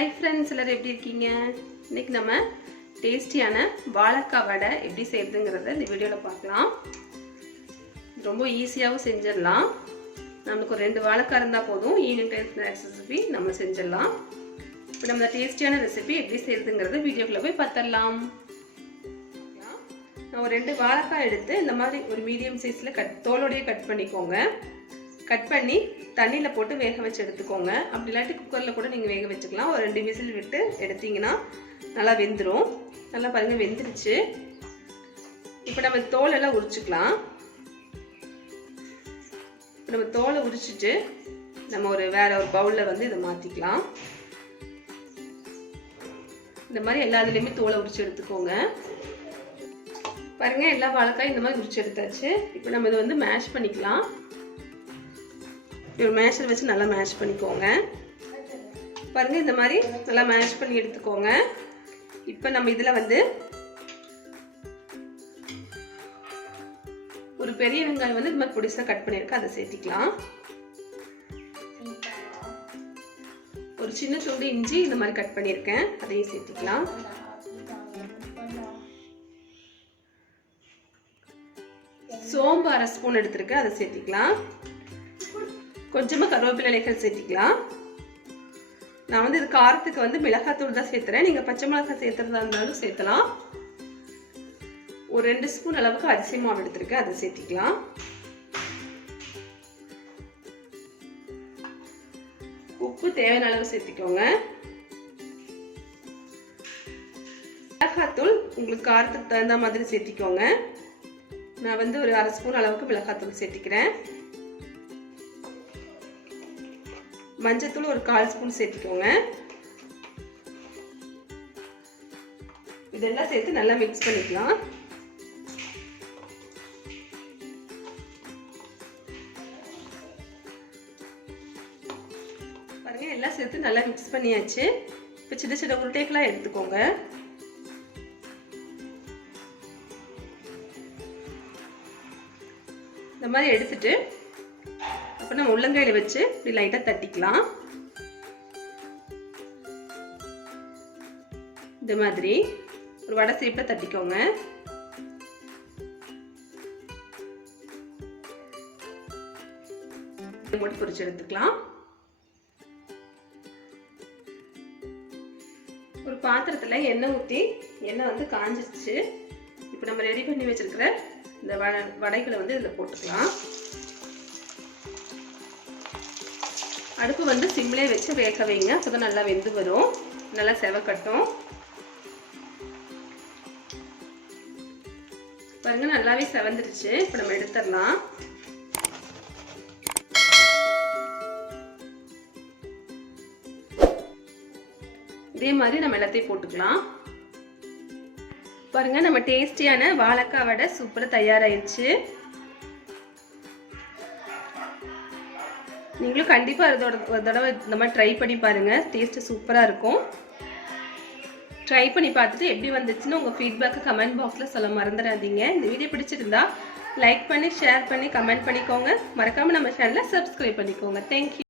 Hi friends, எல்லாரும் எப்படி இருக்கீங்க? இன்னைக்கு நம்ம டேஸ்டியான வாழைக்காய் வடை எப்படி செய்யறதுங்கறத இந்த வீடியோல பார்க்கலாம். ரொம்ப ஈஸியாவும் செஞ்சிரலாம். நமக்கு ஒரு 2 வாழைக்காய் இருந்தா போதும். ஈவினிங் டைம் ஸ்நாக்ஸ் ரெசிபி நம்ம செஞ்சிரலாம். இப்போ நம்ம டேஸ்டியான ரெசிபி எப்படி செய்யறதுங்கறத வீடியோக்குள்ள போய் பார்த்தறலாம். நான் ஒரு 2 வாழைக்காய் எடுத்து இந்த மாதிரி ஒரு மீடியம் சைஸ்ல தோலோடயே கட் பண்ணிக்கோங்க. கட் பண்ணி தண்ணியில போட்டு வேக வச்சு எடுத்துக்கோங்க. அப்படி இல்லாட்டி குக்கர்ல கூட நீங்க வேக வச்சுக்கலாம். ஒரு 2 விசில் விட்டு எடுத்தீங்கன்னா நல்லா வெந்துரும். நல்லா பாருங்க வெந்துருச்சு. இப்போ நம்ம தோல் எல்லாம் உரிச்சுக்கலாம். நம்ம தோலை உரிச்சிட்டு நம்ம வேற ஒரு பவுல்ல வந்து இதை மாத்திக்கலாம். இந்த மாதிரி எல்லா இதுலயுமே தோலை உரிச்சு எடுத்துக்கோங்க. பாருங்க எல்லா வாழைக்காயும் இந்த மாதிரி உரிச்சு எடுத்தாச்சு. இப்போ நம்ம இதை வந்து மேஷ் பண்ணிக்கலாம். ஒரு மேஷர் வச்சு நல்லா மேஷ் பண்ணிக்கோங்க. பாருங்க இந்த மாதிரி நல்லா மேஷ் பண்ணி எடுத்துக்கோங்க. இப்போ நம்ம இதுல வந்து ஒரு பெரிய வெங்காயம் வந்து இந்த மாதிரி பொடிசா கட் பண்ணிருக்கேன், அதை சேர்த்திக்கலாம். ஒரு சின்ன துண்டு இஞ்சி இந்த மாதிரி கட் பண்ணிருக்கேன், அதையும் சேர்த்திக்கலாம். சோம்பு 1/2 ஸ்பூன் எடுத்திருக்கேன், அதை சேர்த்திக்கலாம். கொஞ்சமா கருவேப்பிலை இலைகள் சேர்த்திக்கலாம். நான் வந்து இது காரத்துக்கு வந்து மிளகாத்தூள் தான் சேர்த்துறேன். நீங்க பச்சை மிளகாய் சேர்த்துறதா இருந்தாலும் சேர்த்தலாம். ஒரு 2 ஸ்பூன் அளவுக்கு அரிசி மாவு எடுத்திருக்கேன், அதை சேர்த்திக்கலாம். உப்பு தேவையான அளவு சேர்த்திக்கோங்க. மிளகாத்தூள் உங்களுக்கு காரத்துக்கு தகுந்த மாதிரி சேர்த்திக்கோங்க. நான் வந்து ஒரு 1/2 ஸ்பூன் அளவுக்கு மிளகாத்தூள் சேர்த்திக்கிறேன். மஞ்சத்தூள் ஒரு 1/4 ஸ்பூன் சேர்த்துக்கோங்க. இதெல்லாம் சேர்த்து நல்லா மிக்ஸ் பண்ணிக்கலாம். பாருங்க எல்லாம் சேர்த்து நல்லா மிக்ஸ் பண்ணியாச்சு. இப்போ சின்ன சின்ன உருட்டைகளா எடுத்துக்கோங்க. இந்த மாதிரி எடுத்துட்டு நம்ம உள்ளங்கையில வச்சு இப்படி லைட்டா தட்டிக்கலாம். இந்த மாதிரி ஒரு வடை ஷேப்ல தட்டிக்கோங்க. போட்டு பொரிச்சு எடுத்துக்கலாம். ஒரு பாத்திரத்துல எண்ணெய் ஊத்தி எண்ணெய் வந்து காஞ்சிருச்சு. இப்போ நம்ம ரெடி பண்ணி வச்சிருக்கிற இந்த வடைகளை வந்து இதுல போட்டுக்கலாம். அடுப்பு வந்து சிம்லே வச்சு வேக வைங்க. அப்பதான் நல்லா வெந்து வரும், நல்லா செவக்கட்டும். பாருங்க நல்லாவே செவந்துருச்சு. இப்போ நம்ம எடுத்துடலாம். இதே மாதிரி நம்ம எல்லாத்தையும் போட்டுக்கலாம். பாருங்க நம்ம டேஸ்டியான வாழைக்காய் வடை சூப்பரா தயாராயிருச்சு. நீங்களும் கண்டிப்பா ஒரு தடவை இந்த மாதிரி ட்ரை பண்ணி பாருங்க. டேஸ்ட் சூப்பரா இருக்கும். ட்ரை பண்ணி பார்த்துட்டு எப்படி வந்துச்சுன்னு உங்க ஃபீட்பேக்கை கமெண்ட் பாக்ஸ்ல சொல்ல மறந்துடாதீங்க. இந்த வீடியோ பிடிச்சிருந்தா லைக் பண்ணி ஷேர் பண்ணி கமெண்ட் பண்ணிக்கோங்க. மறக்காம நம்ம சேனலை சப்ஸ்கிரைப் பண்ணிக்கோங்க. தேங்க்யூ.